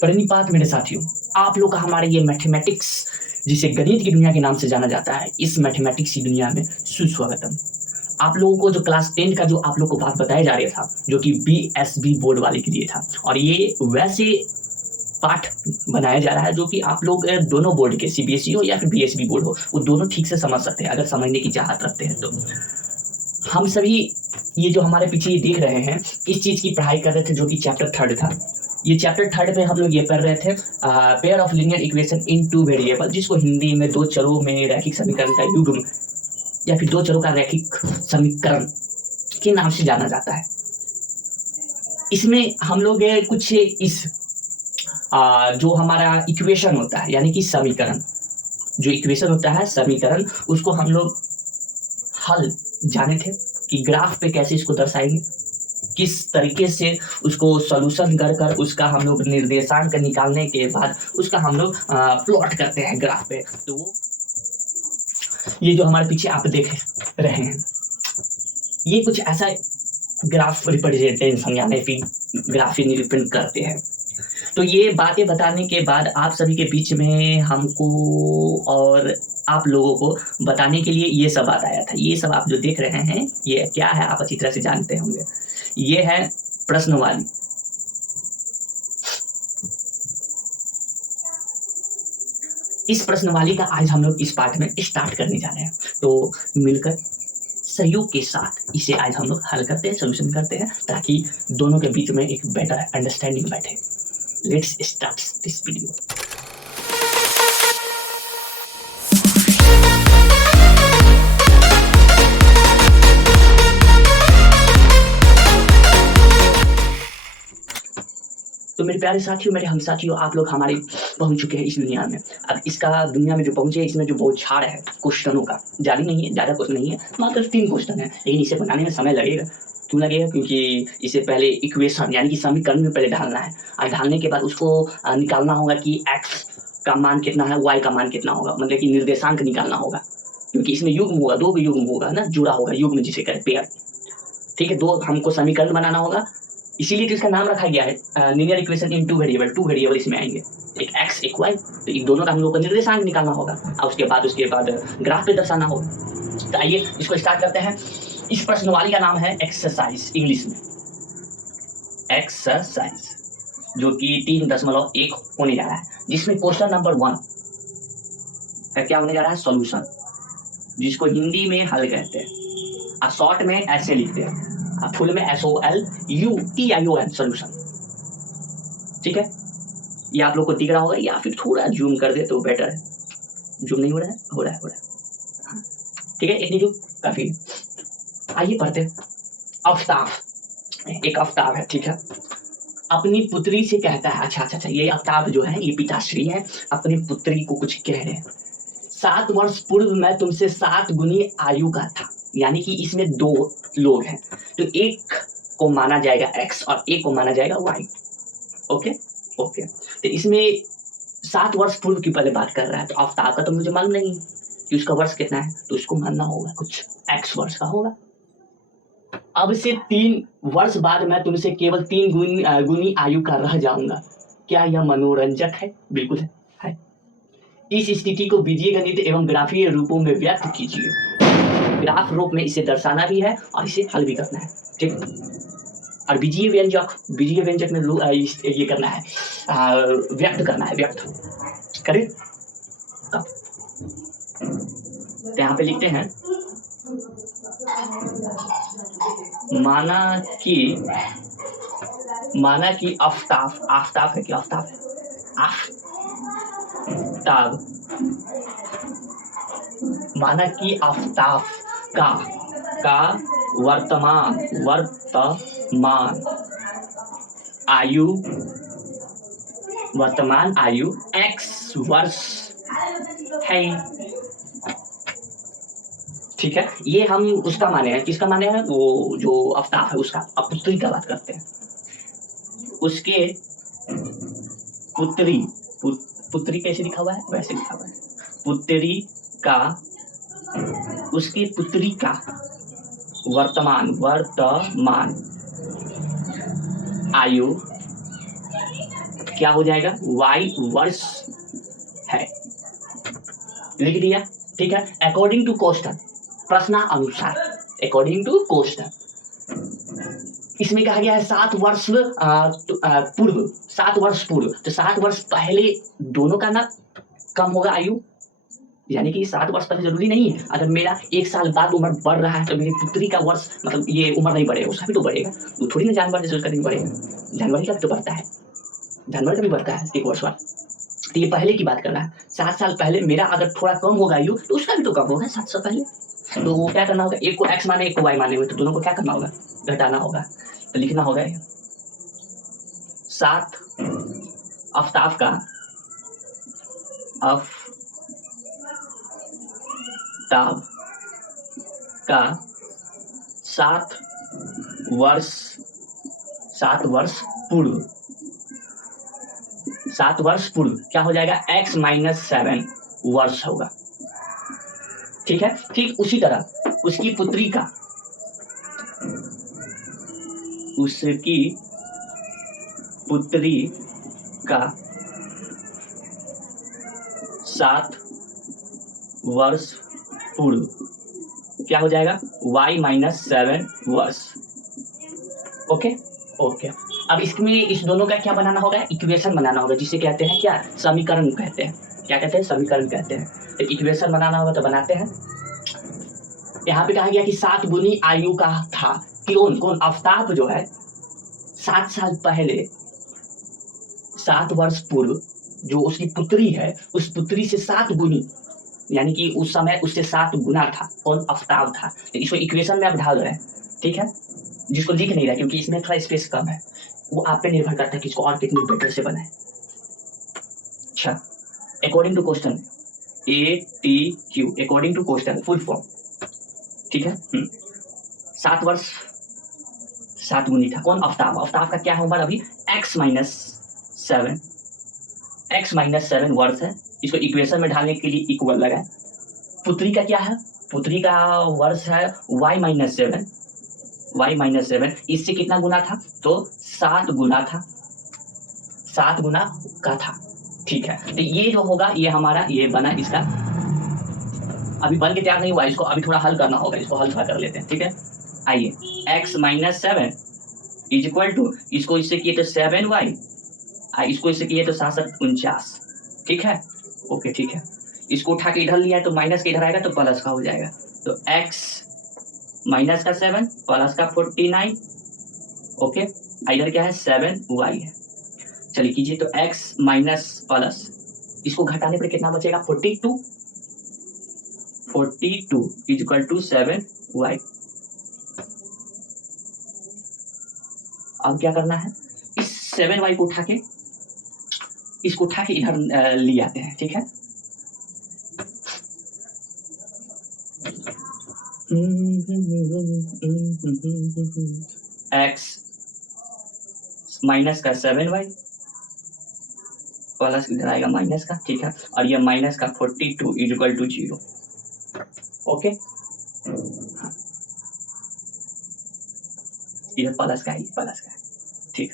प्रणिपात मेरे साथियों, आप लोग का हमारे ये मैथमेटिक्स जिसे गणित की दुनिया के नाम से जाना जाता है, इस मैथमेटिक्स की दुनिया में सुस्वागतम। आप लोगों को जो क्लास 10 का जो आप लोग को बात बताया जा रहा था, जो कि बीएसबी बोर्ड वाले के लिए था, और ये वैसे पाठ बनाया जा रहा है जो कि आप लोग दोनों बोर्ड के सीबीएसई हो या फिर बीएसबी बोर्ड हो, वो दोनों ठीक से समझ सकते हैं अगर समझने की चाहत रखते हैं तो। हम सभी ये जो हमारे पीछे ये देख रहे हैं, इस चीज़ की पढ़ाई कर रहे थे जो कि चैप्टर 3 था। ये चैप्टर 3 में हम लोग ये पढ़ रहे थे pair of linear equation in two variable, जिसको हिंदी में दो चरों में रैखिक समीकरण का युग्म या फिर दो चरों का रैखिक समीकरण के नाम से जाना जाता है। इसमें हम लोग कुछ इस जो हमारा इक्वेशन होता है यानी कि समीकरण, जो इक्वेशन होता है समीकरण, उसको हम लोग हल जाने थे कि ग्राफ पे कैसे इसको दर्शाएंगे, किस तरीके से उसको सॉल्यूशन कर कर उसका हम लोग निर्देशांक निकालने के बाद उसका हम लोग प्लॉट करते हैं ग्राफ पे। तो ये जो हमारे पीछे आप देख रहे हैं, ये कुछ ऐसा ग्राफ रिप्रेजेंटेशन यानी फिर ग्राफी रिप्रेजेंट करते हैं। तो ये बातें बताने के बाद आप सभी के बीच में हमको और आप लोगों को बताने के लिए ये सब बात आया था। ये सब आप जो देख रहे हैं ये क्या है, आप अच्छी तरह से जानते होंगे। ये है प्रश्नवाली। इस प्रश्नवाली का आज हम लोग इस पाठ में स्टार्ट करने जा रहे हैं, तो मिलकर सहयोग के साथ इसे आज हम लोग हल करते हैं, सोल्यूशन करते हैं, ताकि दोनों के बीच में एक बेटर अंडरस्टैंडिंग बैठे। Let's start this video. तो मेरे प्यारे साथियों, मेरे हम साथियों, आप लोग हमारे पहुंच चुके हैं इस दुनिया में। अब इसका दुनिया में जो पहुंचे, इसमें जो बहुत छाड़ है क्वेश्चनों का, जारी नहीं है, ज़्यादा क्वेश्चन नहीं है, मात्र 3 क्वेश्चन है, लेकिन इसे बनाने में समय लगेगा। क्यों लगेगा? क्योंकि इसे पहले इक्वेशन यानी कि समीकरण में पहले ढालना है, और ढालने के बाद उसको निकालना होगा कि एक्स का मान कितना है, वाई का मान कितना होगा, मतलब कि निर्देशांक निकालना होगा, क्योंकि इसमें युग्म होगा, 2 युग्म होगा ना, जुड़ा होगा, युग्म जिसे कहें पेयर। ठीक है, 2 हमको समीकरण बनाना होगा, इसीलिए तो इसका नाम रखा गया है linear equation in 2 variable. 2 variable इसमें आएंगे, एक एक्स एक वाई, तो इन दोनों का हम लोग को निर्देशांक निकालना होगा और उसके बाद ग्राफ पे दर्शाना होगा। तो आइए इसको स्टार्ट करते हैं। इस प्रश्नवाली का नाम है एक्सरसाइज, इंग्लिश में एक्सरसाइज, जो कि 3.1 होने जा रहा है, जिसमें क्वेश्चन नंबर 1 क्या होने जा रहा है, सॉल्यूशन, जिसको हिंदी में हल कहते हैं, और शॉर्ट में ऐसे लिखते हैं, फुल में SOLUTION, सॉल्यूशन। ठीक है, ये आप लोग को दिख रहा होगा, या फिर थोड़ा जूम कर दे तो बेटर है। जूम नहीं हो रहा है? हो रहा है। ठीक है, इतनी जूम काफी। आइए पढ़ते हैं। आफ्ताब, एक आफ्ताब है, ठीक है, अपनी पुत्री से कहता है, अच्छा, ये आफ्ताब जो है ये पिताश्री है, अपनी पुत्री को कुछ कह रहे हैं। 7 वर्ष पूर्व मैं तुमसे 7 गुनी आयु का था, यानी कि इसमें 2 लोग हैं, तो एक को माना जाएगा x और एक को माना जाएगा y। ओके, तो इसमें 7 वर्ष पूर्व की पहले बात कर रहा है, तो आफ्ताब का तो मुझे मालूम नहीं कि उसका वर्ष कितना है, तो इसको मानना होगा कुछ x वर्ष का होगा। अब से 3 वर्ष बाद मैं तुमसे केवल 3 गुनी आयु का रह जाऊंगा। क्या यह मनोरंजक है? बिल्कुल है। इस स्थिति को बीजीय गणित एवं ग्राफीय रूपों में व्यक्त कीजिए। ग्राफ रूप में इसे दर्शाना भी है और इसे हल भी करना है, ठीक। और बीजीय व्यंजक में ये करना है, व्यक्त करना है, व्यक्त करें। तो यहाँ पे लिखते हैं, माना कि आफ्ताब है, क्या आफ्ताब है, आफ्ताब, माना कि आफ्ताब का वर्तमान आयु x वर्ष है। ठीक है, ये हम उसका माने हैं, किसका माने हैं, वो जो आफ्ताब है उसका। अब पुत्री का बात करते हैं, उसके पुत्री कैसे लिखा हुआ है, वैसे लिखा हुआ है, उसकी पुत्री का वर्तमान आयु क्या हो जाएगा, y वर्ष है, लिख दिया। ठीक है, अकॉर्डिंग टू क्वेश्चन, प्रश्नानुसार, अकॉर्डिंग टू क्वेश्चन। इसमें कहा गया है 7 वर्ष पूर्व, 7 वर्ष पूर्व, तो 7 वर्ष पहले दोनों का ना कम होगा आयु, यानी कि 7 वर्ष पहले जरूरी नहीं है। अगर मेरा 1 साल बाद उम्र बढ़ रहा है तो मेरी पुत्री का वर्ष मतलब ये उम्र नहीं बढ़ेगा, उसका भी तो बढ़ेगा। वो थोड़ी ना जानवर जैसे उसका नहीं बढ़ेगा, जानवर का भी तो बढ़ता है, जानवर का भी बढ़ता है 1 वर्ष बाद। तो ये पहले की बात कर रहा है, 7 साल पहले मेरा अगर थोड़ा कम होगा आयु तो उसका भी तो कम होगा 7 साल पहले। तो वो क्या करना होगा, एक को x माने एक को y माने हुए, तो दोनों को क्या करना होगा, घटाना होगा। तो लिखना होगा 7 आफ्ताब का आफ्ताब का 7 वर्ष पूर्व, 7 वर्ष पूर्व क्या हो जाएगा, x माइनस 7 वर्ष होगा। ठीक है, ठीक उसी तरह उसकी पुत्री का 7 वर्ष पूर्व क्या हो जाएगा, y माइनस 7 वर्ष। ओके ओके, अब इसमें इस दोनों का क्या बनाना होगा, इक्वेशन बनाना होगा, जिसे कहते हैं क्या, समीकरण कहते हैं। क्या कहते हैं, समीकरण कहते हैं। तो इक्वेशन बनाना होगा तो बनाते हैं। यहाँ पे कहा गया कि 7 गुनी आयु का था, कौन, आफ्ताब जो है 7 साल पहले, 7 वर्ष पूर्व जो उसकी पुत्री है, उस पुत्री से 7 गुनी, यानी कि उस समय उससे 7 गुना था, कौन, आफ्ताब था। तो इसको इक्वेशन में आप ढाल रहे हैं। ठीक है, जिसको लिख नहीं रहा क्योंकि इसमें थोड़ा स्पेस कम है, वो आप पे निर्भर करता है कि इसको और कितनी बेटर से बनाए। अच्छा, according to question, ATQ, according to question full form. ठीक है, 7 वर्ष 7 गुनी था, कौन, आफ्ताब। आफ्ताब का क्या है उम्र अभी, x माइनस 7 वर्ष है। इसको इक्वेशन में ढालने के लिए इक्वल लगाए। पुत्री का क्या है, पुत्री का वर्ष है y माइनस 7, इससे कितना गुना था, तो 7 गुना था, 7 गुना का था। ठीक है, तो ये जो होगा ये हमारा ये बना, इसका अभी बन के तैयार नहीं हुआ, इसको अभी थोड़ा हल करना होगा, इसको हल कर लेते हैं। ठीक है, आइए, x minus 7 is equal to, इसको इससे किए तो 7y, इसको इससे किए तो 7-7-49। ठीक है, ओके ठीक है, इसको उठा के इधर लिया है तो माइनस के इधर आएगा तो प्लस का हो जाएगा। तो x माइनस का 7 प्लस का 49, ओके, इधर क्या है 7y है। चलिए कीजिए, तो x माइनस प्लस, इसको घटाने पर कितना बचेगा, 42 इज इक्वल टू 7y। अब क्या करना है, इस 7y को उठा के, इसको उठा के इधर ले आते हैं। ठीक है, x माइनस का 7y प्लस इधर आएगा माइनस का। ठीक है, और ये माइनस का 42 इज इक्वल टू 0। ओके, इधर प्लस का है, प्लस का है। ठीक,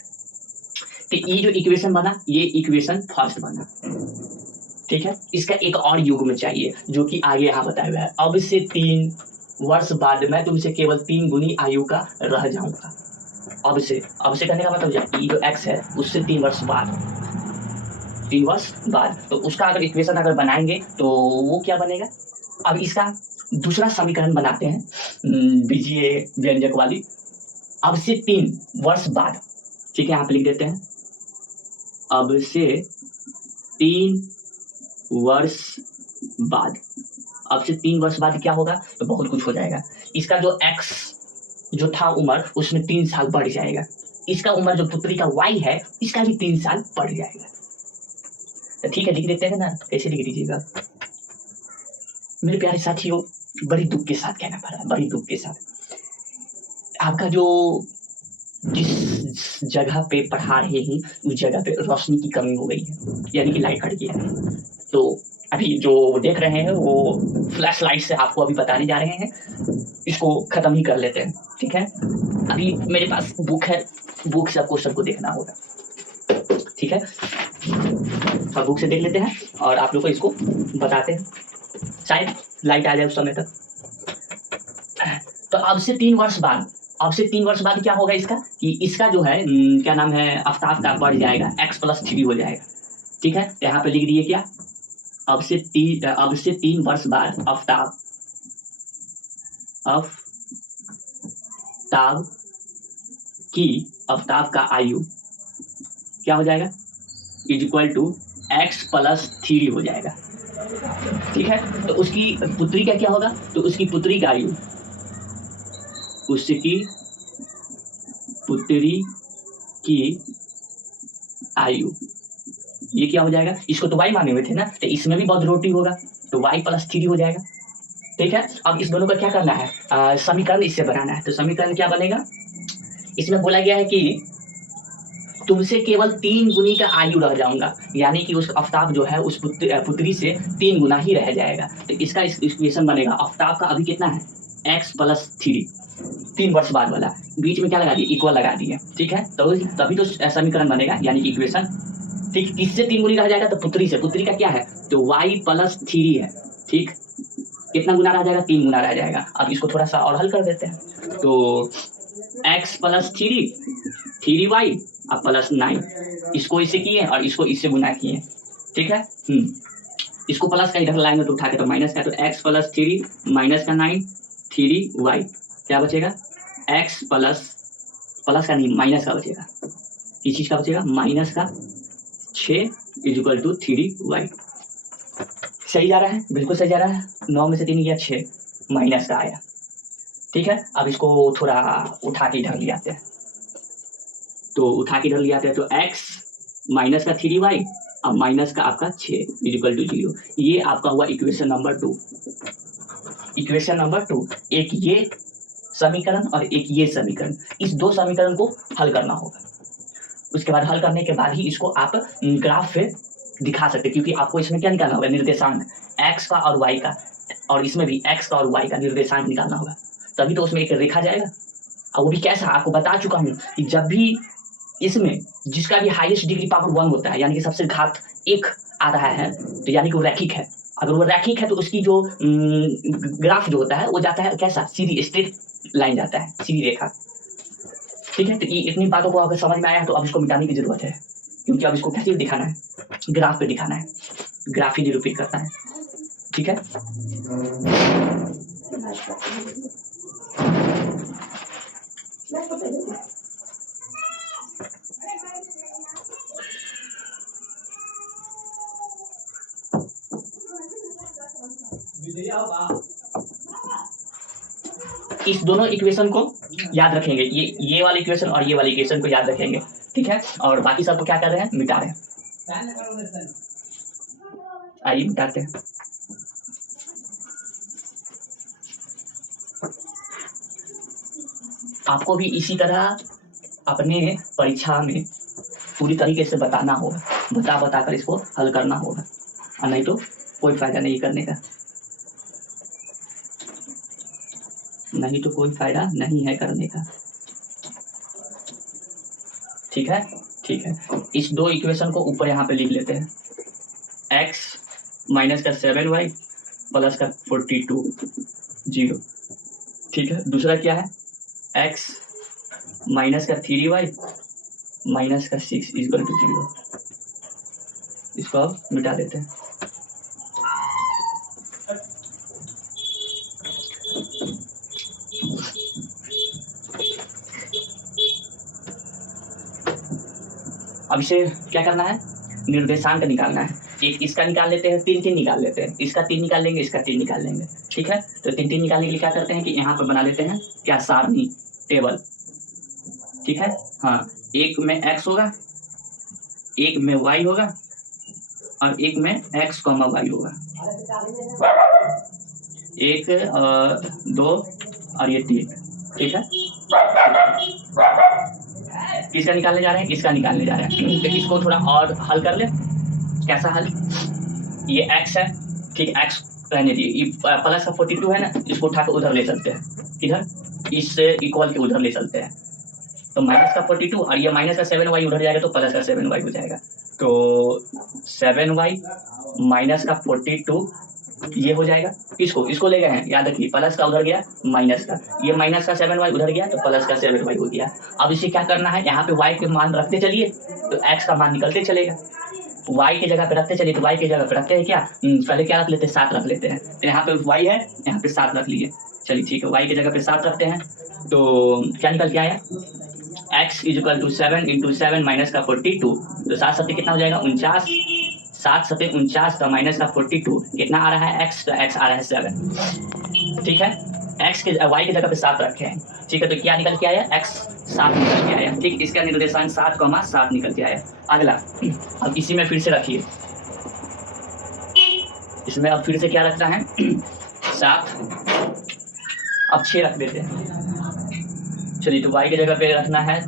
तो ये जो इक्वेशन बना, ये इक्वेशन फर्स्ट बना। ठीक है, इसका एक और युग्म चाहिए जो कि आगे यहाँ बताया हुआ है। अब से 3 वर्ष बाद मैं तुमसे केवल 3 गुनी आयु का रह जाऊंगा। अब से कहने का मतलब ये जो x है उससे 3 वर्ष बाद, 3 वर्ष बाद, तो उसका अगर इक्वेशन अगर बनाएंगे तो वो क्या बनेगा। अब इसका दूसरा समीकरण बनाते हैं, बीजीय व्यंजक वाली। अब से 3 वर्ष बाद, ठीक है, यहाँ पे लिख देते हैं, अब से 3 वर्ष बाद। अब से 3 वर्ष बाद क्या होगा, तो बहुत कुछ हो जाएगा। इसका जो x जो था उम्र, उसमें 3 साल बढ़ जाएगा। इसका उम्र जो पुत्री का y है, इसका भी 3 साल बढ़ जाएगा। तो ठीक है, लिख देते हैं ना, कैसे लिख दीजिएगा मेरे प्यारे साथियों। बड़ी दुख के साथ कहना पड़ रहा है, बड़ी दुख के साथ। आपका जो जिस जगह पे पढ़ा रहे हैं उस जगह पे रोशनी की कमी हो गई है, यानी कि लाइट कट गया है। तो अभी जो देख रहे हैं वो फ्लैश लाइट से आपको अभी बताने जा रहे हैं, इसको खत्म ही कर लेते हैं। ठीक है, अभी मेरे पास बुक है, बुक से आपको सबको देखना होगा। ठीक है, थोड़ा बुक से देख लेते हैं और आप लोग को इसको बताते हैं, शायद लाइट आ जाए उस समय तक। तो अब से 3 वर्ष बाद क्या होगा इसका, कि इसका जो है क्या नाम है, आफ्ताब का बढ़ जाएगा, x+3 हो जाएगा। ठीक है, यहाँ पे लिख दिए क्या, अब से 3 वर्ष बाद आफ्ताब आफ्ताब का आयु क्या हो जाएगा, = x+3 हो जाएगा। ठीक है, तो उसकी पुत्री का क्या होगा, तो उसकी पुत्री का आयु, उसकी पुत्री की आयु ये क्या हो जाएगा, इसको तो y माने हुए थे ना, तो इसमें भी बहुत रोटी होगा, तो y+3 हो जाएगा। ठीक है, अब इस दोनों का क्या करना है, समीकरण इससे बनाना है। तो समीकरण क्या बनेगा, इसमें बोला गया है कि तुमसे केवल 3 गुनी का आयु रह जाऊंगा, यानी कि उस आफ्ताब जो है उस पुत्री से 3 गुना ही रह जाएगा। तो इसका इक्वेशन बनेगा, आफ्ताब का अभी कितना है, x+3, 3 वर्ष बाद वाला, बीच में क्या लगा दिए, इक्वल लगा दिए। ठीक है, तो तभी तो समीकरण बनेगा, यानी कि इक्वेशन। ठीक, किससे 3 गुनी रह जाएगा, तो पुत्री से, पुत्री का क्या है, तो y+3 है। ठीक, कितना गुना रह जाएगा, 3 गुना रह जाएगा। अब इसको थोड़ा सा और हल कर देते हैं, तो x+3 3y अब +9, इसको इससे किए और इसको इससे गुना किए। ठीक है, इसको प्लस का इधर लाएंगे तो उठा के तो माइनस का, तो x+3 - 9 3y क्या बचेगा, x प्लस का नहीं माइनस का बचेगा, किस चीज का बचेगा, -6 = 3y। सही जा रहा है, बिल्कुल सही जा रहा है, 9 में से 3 गया 6, माइनस का आया। ठीक है, अब इसको थोड़ा उठा के इधर ले आते हैं, तो उठा के इधर ले आते हैं, तो x - 3y अब माइनस का आपका 6 = 0। ये आपका हुआ इक्वेशन नंबर 2। इक्वेशन नंबर 2, एक ये समीकरण और एक ये समीकरण, इस 2 समीकरण को हल करना होगा। उसके बाद हल करने के बाद ही इसको आप ग्राफ पे दिखा सकते, क्योंकि आपको इसमें क्या निकालना होगा, निर्देशांक x का और y का, और इसमें भी x का और y का निर्देशांक निकालना होगा, तभी तो उसमें एक रेखा जाएगा। और वो भी कैसा, आपको बता चुका हूँ कि जब भी इसमें जिसका भी हाईएस्ट डिग्री पावर 1 होता है, यानी कि सबसे घात 1 आ रहा है, तो यानी कि वो रैखिक है। अगर वो रैखिक है तो उसकी जो ग्राफ जो होता है वो जाता है कैसा, सीधी स्ट्रेट लाइन जाता है, सीधी रेखा। ठीक है, तो ये इतनी बातों को अगर समझ में आया है तो अब इसको मिटाने की जरूरत है, क्योंकि अब इसको कैसे दिखाना है, ग्राफ पे दिखाना है, ग्राफ ही निरूपित करता है। ठीक है, इस दोनों इक्वेशन को याद रखेंगे, ये वाली इक्वेशन और ये वाली इक्वेशन को याद रखेंगे। ठीक है, और बाकी सबको क्या कर रहे हैं, मिटा रहे हैं। आइए मिटाते हैं। आपको भी इसी तरह अपने परीक्षा में पूरी तरीके से बताना होगा, बता कर इसको हल करना होगा, और नहीं तो कोई फायदा नहीं करने का, नहीं तो कोई फायदा नहीं है करने का। ठीक है, ठीक है, इस 2 इक्वेशन को ऊपर यहाँ पे लिख लेते हैं, x - 7y + 42 0। ठीक है, दूसरा क्या है, x - 3y - 6 = 0। इसको अब मिटा देते हैं। अब इसे क्या करना है, निर्देशांक निकालना है। एक इसका निकाल लेते हैं, 3 निकाल लेते हैं, इसका 3 निकाल लेंगे, इसका 3 निकाल लेंगे। ठीक है, तो 3 निकालने के लिए क्या करते हैं कि यहाँ पर बना लेते हैं क्या, सारणी, टेबल। ठीक है, हाँ, एक में x होगा, एक में y होगा, और एक में x, y होगा, 1 2 और ये 3। ठीक है, किसका निकालने जा रहे हैं, इसका निकालने जा रहे हैं। तो इसको थोड़ा और हल कर ले, कैसा हल, ये x है, ठीक, x रहने दिए, ये प्लस का 42 है ना, इसको उठा के उधर ले चलते हैं, इधर इससे इक्वल के उधर ले चलते हैं, तो -42 और ये -7y उधर जाएगा तो +7y हो जाएगा। तो 7y माइनस का 42 ये हो जाएगा। किसको, इसको ले गए हैं, याद रखिए प्लस का उधर गया माइनस का, ये माइनस का 7y उधर गया तो प्लस का 7y हो गया। अब इसे क्या करना है, यहाँ पे y के मान रखते चलिए तो x का मान निकलते चलेगा, y की जगह पे रखते चलिए तो y की जगह पे रखते हैं क्या, पहले क्या रख लेते हैं 7 रख लेते हैं, तो यहाँ पे y है यहाँ पे 7 रख लिए, चलिए ठीक है y की जगह पे 7 रखते हैं तो क्या निकल के आया x equal to 7 into 7 minus का 42, तो 7 सत्ते कितना हो जाएगा 49, 7 सत्ते 49 का माइनस का 42 कितना आ रहा है x, तो x आ रहा है 7, ठीक है x के y की जगह पे 7 रखे हैं, ठीक है तो क्या निकल के आया x 7 निकल के आया, ठीक इसका निर्देशांक 7,7 निकल के आया। अगला अब इसी में फिर से रखिए, इसमें अब फिर से क्या रखना है 7, अब 6 रख देते हैं, चलिए तो y की जगह पे रखना है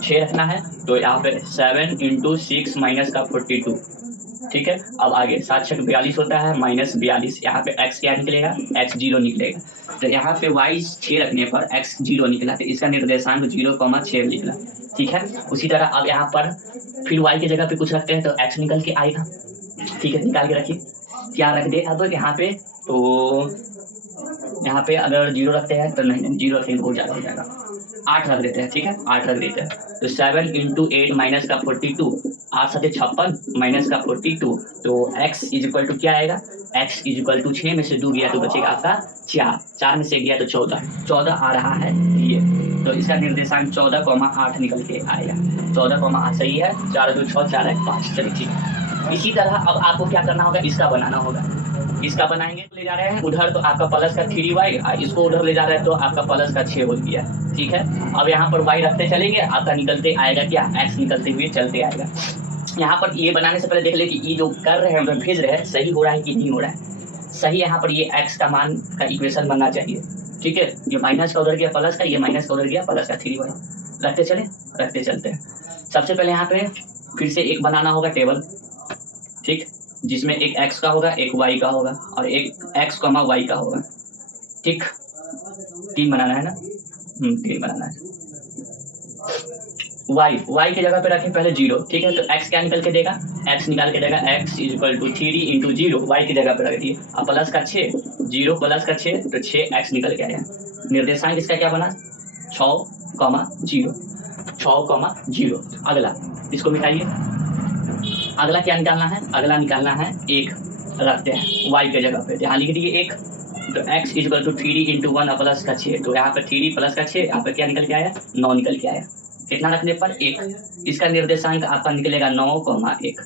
6 रखना है तो यहाँ पे 7 इंटू 6 माइनस का 42, ठीक है अब आगे 7 6 42 होता है माइनस 42, यहाँ पे x क्या निकलेगा x 0 निकलेगा, तो यहाँ पे y 6 रखने पर x 0 निकला तो इसका निर्देशांक 0,6 निकला, ठीक है। उसी तरह अब यहाँ पर फिर y की जगह पे कुछ रखते हैं तो x निकल के आएगा, ठीक है निकाल के रखिए क्या रख दे, अब यहाँ पे तो यहाँ पे अगर 0 रखते हैं तो नहीं 0 रखेंगे बहुत ज़्यादा हो जाएगा, 8 रख देते हैं, ठीक है 8 रख देते हैं तो 7 इंटू 8 माइनस का 42, 8 सत्ते 56 माइनस का 42, तो x इक्वल टू क्या आएगा, x इक्वल टू 6 में से 2 गया तो बचेगा आपका 4, 4 में से गया तो 14, 14 आ रहा है ये, तो इसका निर्देशांक 14,8 निकल के आएगा, 14,8 सही है, 4 2 6 4 1 5, चलिए ठीक है। इसी तरह अब आपको क्या करना होगा, इसका बनाना होगा, इसका बनाएंगे ले जा रहे हैं उधर तो आपका प्लस का 3y, इसको उधर ले जा रहे हैं तो आपका प्लस का 6 हो गया, ठीक है। अब यहाँ पर y रखते चलेंगे आपका निकलते आएगा क्या x निकलते हुए चलते आएगा। यहाँ पर ये बनाने से पहले देख ले कि ये जो कर रहे हैं मतलब भेज रहे हैं सही हो रहा है कि नहीं हो रहा है, सही यहाँ पर ये x का मान का इक्वेशन बनना चाहिए, ठीक है। ये माइनस का उधर गया प्लस का, ये माइनस का उधर गया प्लस का 3y, रखते चले रखते चलते हैं। सबसे पहले यहाँ पे फिर से एक बनाना होगा टेबल, ठीक, जिसमें एक x का होगा एक y का होगा और एक x, y का होगा, ठीक 3 बनाना है ना, 3 बनाना है। y की जगह पे रखें पहले 0, ठीक है तो x क्या निकल के देगा, x निकाल के देगा x equal to 3 into 0, y की जगह पे रख दिए, अब प्लस का 6, 0 प्लस का 6 तो 6x निकल के आया। निर्देशांक इसका क्या बना 6,0, 6,0। अगला इसको मिटाइए, अगला क्या निकालना है, अगला निकालना है 1 रखते हैं y के जगह पे, यहाँ लिख दिए 1, तो x equal to 3 into 1 plus का 6, तो यहाँ पे 3 प्लस का 6 यहाँ पे क्या निकल के आया 9 निकल के आया, कितना रखने पर 1, इसका निर्देशांक आपका निकलेगा 9,1,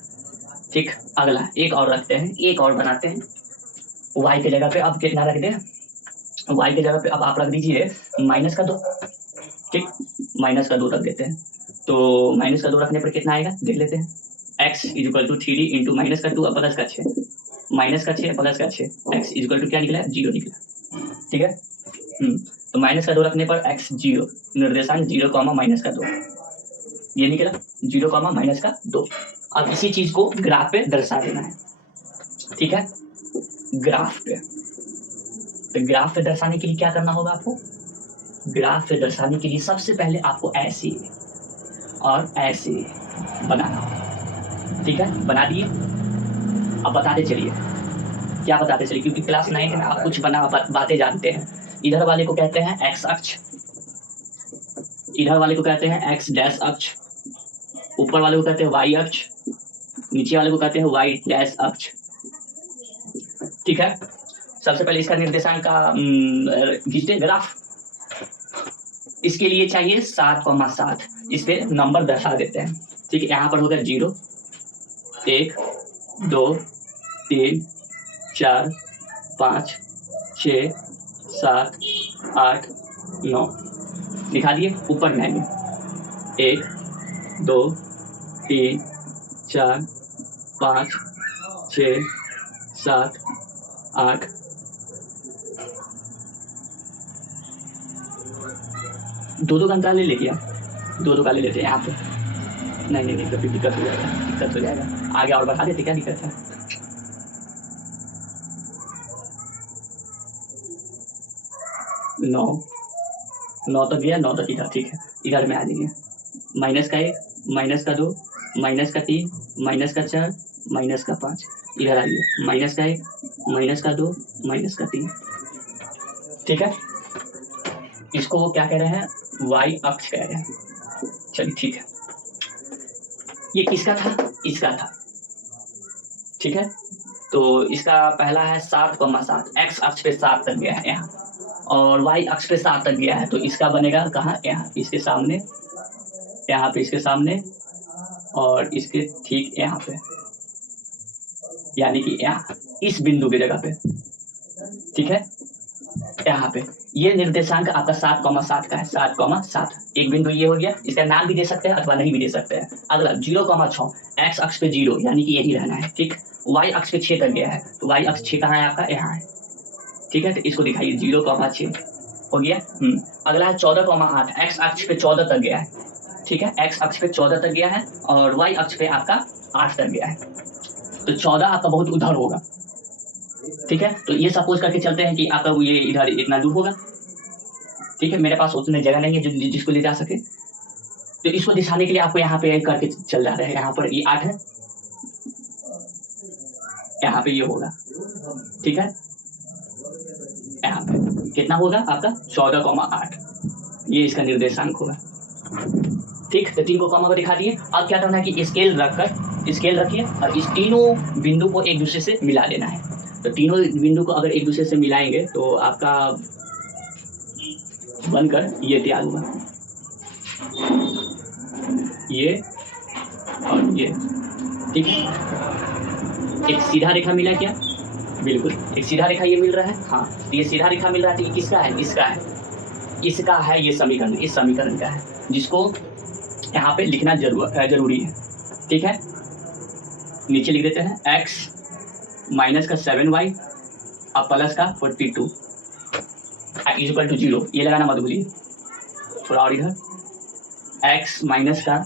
ठीक। अगला एक और रखते हैं, एक और बनाते हैं y के जगह पे, अब कितना रख दें y के जगह पे अब आप रख दीजिए माइनस का 2, ठीक माइनस का 2 रख देते हैं, तो माइनस का 2 रखने पर कितना आएगा देख लेते हैं, x equal to 3 into minus का 2 प्लस का 6, माइनस का 6 प्लस का 6, x इक्वल टू क्या निकला 0 निकला, ठीक है। तो माइनस का 2 रखने पर x 0, निर्देशांक 0, माइनस का 2, ये निकला 0, माइनस का 2। अब इसी चीज को ग्राफ पे दर्शा देना है, ठीक है, ग्राफ पे, तो ग्राफ पे दर्शाने के लिए क्या करना होगा आपको, ग्राफ पे दर्शाने के लिए सबसे पहले आपको ऐसे और ऐसे बनाना होगा, ठीक है बना दिए। अब बताते चलिए क्या बताते चलिए, क्योंकि क्लास 9 में आप कुछ बातें जानते हैं। इधर वाले को कहते हैं x अक्ष, इधर वाले को कहते हैं x डैश अक्ष, ऊपर वाले को कहते हैं y अक्ष, नीचे वाले को कहते हैं y डैश अक्ष, ठीक है। सबसे पहले इसका निर्देशांक का खींचते ग्राफ, इसके लिए चाहिए 7,7, इस पे नंबर दर्शा देते हैं, ठीक है। यहाँ पर होगा 0 1 2 3 4 5 6 7 8 9 दिखा दिए, ऊपर में 1 2 3 4 5 6 7 8 दो का अंतराल ले लिया, दो का ले लेते हैं यहाँ पे, नहीं तो फिर दिक्कत हो जाएगा, आगे और बढ़ा देते क्या दिक्कत है। 9 तक गया, 9 तक इधर, ठीक है इधर में आ जाइए, माइनस का 1 माइनस का 2 माइनस का 3, माइनस का 4, माइनस का 5, इधर आइए माइनस का 1, माइनस का 2, माइनस का 3। ठीक है, इसको वो क्या कह रहे हैं, y अक्ष कह रहे हैं। चलिए ठीक है, ये किसका था, इसका था। ठीक है, तो इसका पहला है 7,7, x अक्ष पे 7 तक गया है यहाँ, और y अक्ष पे 7 तक गया है, तो इसका बनेगा कहाँ, यहाँ इसके सामने, यहाँ पे इसके सामने, और इसके ठीक यहाँ पे, यानी कि यहाँ इस बिंदु की जगह पे। ठीक है, यहाँ पे ये निर्देशांक आपका 7,7 का है, 7,7। एक बिंदु ये हो गया, इसका नाम भी दे सकते हैं अथवा नहीं भी दे सकते हैं। अगला 0,6, x अक्ष पे 0, यानी कि यही रहना है। ठीक, y अक्ष पे 6 तक गया है, तो y अक्ष 6 कहाँ है आपका, यहाँ है। ठीक है, तो इसको दिखाइए 0,6 हो गया। अगला है 14,8, x अक्ष पे 14 तक गया है। ठीक है, x अक्ष पे 14 तक गया है, और y अक्ष पे आपका 8 तक गया है, तो 14 आपका बहुत उधर होगा। ठीक है, तो ये सपोज करके चलते हैं कि आपका ये इधर इतना दूर होगा। ठीक है, मेरे पास उतनी जगह नहीं है जिसको ले जा सके, तो इसको दिखाने के लिए आपको यहाँ पे करके चल जा रहे हैं। यहाँ पर ये 8 है, यहाँ पे ये होगा। ठीक है, यहाँ पे कितना होगा आपका 14,8, ये इसका निर्देशांक होगा। ठीक, तो 3 को कॉमा को दिखा दिए। अब क्या करना है कि स्केल रखिए और इस तीनों बिंदु को एक दूसरे से मिला देना है। तो तीनों बिंदु को अगर एक दूसरे से मिलाएंगे तो आपका बनकर ये तैयार होगा, ये और ये। ठीक है, एक सीधा रेखा मिला क्या, बिल्कुल एक सीधा रेखा ये मिल रहा है। हाँ, तो ये सीधा रेखा मिल रहा है, तो ये किसका है, इसका है ये समीकरण, इस समीकरण का है, जिसको यहाँ पे लिखना जरूरी है। ठीक है, नीचे लिख देते हैं x माइनस का 7y और प्लस का 42 इज इक्वल टू 0। ये लगाना मत भूलिए, थोड़ा और इधर x माइनस का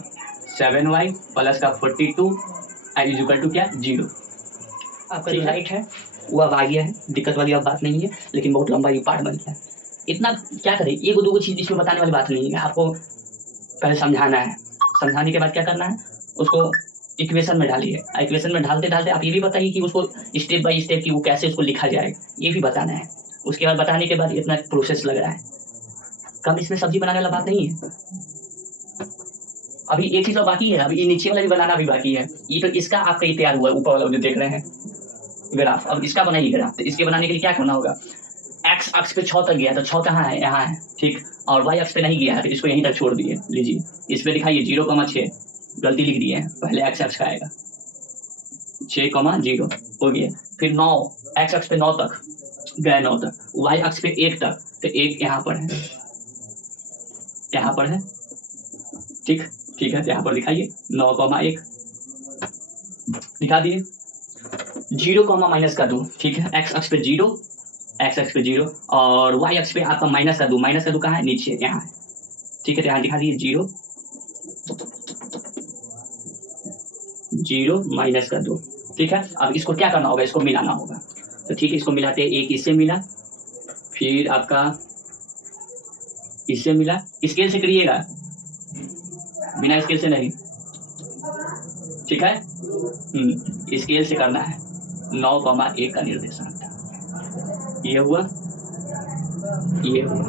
7y प्लस का 42 इज इक्वल टू क्या, 0। आपका जो राइट है वो अब आ गया है, दिक्कत वाली अब बात नहीं है, लेकिन बहुत लंबा ये पार्ट बन गया है। इतना क्या करें, एक दो चीज़ इसमें बताने वाली बात नहीं है, आपको पहले समझाना है। समझाने के बाद क्या करना है, उसको इक्वेशन में डालिए। इक्वेशन में डालते डालते आप ये भी बताइए कि उसको स्टेप बाय स्टेप कि वो कैसे उसको लिखा जाएगा, ये भी बताना है। उसके बाद बताने के बाद इतना प्रोसेस लग रहा है, कम इसमें सब्जी बनाने वाला बात नहीं है। अभी एक चीज़ और बाकी है, अभी ये नीचे वाला भी बनाना भी बाकी है। ये तो इसका आपका ये तैयार हुआ है, ऊपर वाला जो देख रहे हैं ग्राफ, अब इसका बनाइए ग्राफ। तो इसके बनाने के लिए क्या करना होगा, x अक्ष पे 6 तक गया, तो 6 कहाँ है, यहाँ है। ठीक, और y अक्ष पे नहीं गया है, तो इसको यहीं तक छोड़ दिए। लीजिए, इस पे दिखाइए 0,6, गलती लिख दिए हैं, पहले x अक्ष का आएगा 6,0 हो गया। फिर 9, x अक्ष पे 9 तक गया, 9 तक, y अक्ष पे 1 तक, तो 1 यहाँ पर है, यहाँ पर है। ठीक है, तो यहाँ पर दिखाइए 9,1 दिखा दिए। 0, माइनस का 2। ठीक है, x अक्ष पे 0, x अक्ष पे 0, और y अक्ष पे आपका माइनस का 2। माइनस का 2 कहाँ है, नीचे यहाँ है। ठीक है, तो यहाँ दिखा दिए 0 माइनस का 2। ठीक है, अब इसको क्या करना होगा, इसको मिलाना होगा। तो ठीक है, इसको मिलाते, एक इससे मिला, फिर आपका इससे मिला। स्केल से करिएगा, बिना स्केल से नहीं। ठीक है, स्केल से करना है। 9,1 का निर्देशांक था, ये हुआ, ये हुआ।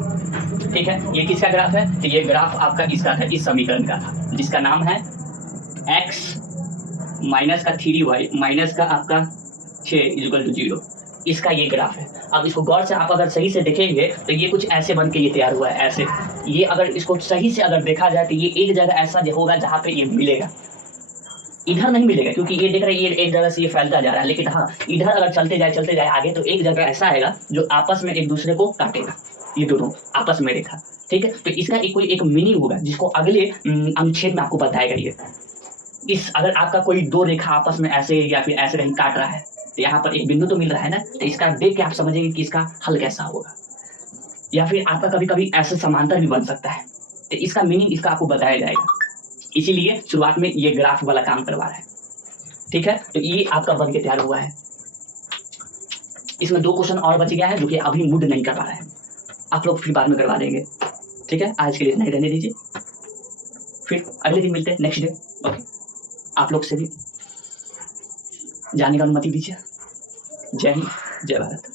ठीक है, ये किसका ग्राफ है, तो ये ग्राफ आपका इसका था, इस समीकरण का था, जिसका नाम है x माइनस का 3y माइनस का आपका 6 इज इक्वल टू 0। इसका ये ग्राफ है। अब इसको गौर से आप अगर सही से देखेंगे तो ये कुछ ऐसे बन के ये तैयार हुआ है, ऐसे। ये अगर इसको सही से अगर देखा जाए तो ये एक जगह ऐसा होगा जहाँ पे ये मिलेगा, इधर नहीं मिलेगा, क्योंकि ये देख रहे हैं ये एक जगह से ये फैलता जा रहा है। लेकिन हाँ, इधर अगर चलते जाए आगे, तो एक जगह ऐसा आएगा जो आपस में एक दूसरे को काटेगा, ये दोनों आपस में रेखा। ठीक है, तो इसका कोई एक मीनिंग होगा, जिसको अगले अनुच्छेद में आपको बताएगा। ये इस अगर आपका कोई दो रेखा आपस में ऐसे या फिर ऐसे कहीं काट रहा है, तो यहाँ पर एक बिंदु तो मिल रहा है ना, तो इसका देख के आप समझेंगे कि इसका हल कैसा होगा। या फिर आपका कभी कभी ऐसे समांतर भी बन सकता है, तो इसका मीनिंग इसका आपको बताया जाएगा। इसीलिए शुरुआत में ये ग्राफ वाला काम करवा रहा है। ठीक है, तो ये आपका बन के तैयार हुआ है। इसमें 2 क्वेश्चन और बच गया है जो कि अभी मूड नहीं कर पा रहा है, आप लोग फिर बाद में करवा देंगे। ठीक है, आज के लिए इतना ही रहने दीजिए, फिर अगले दिन मिलते हैं, नेक्स्ट डे। ओके। आप लोग से भी जाने का अनुमति दीजिए। जय हिंद, जय भारत।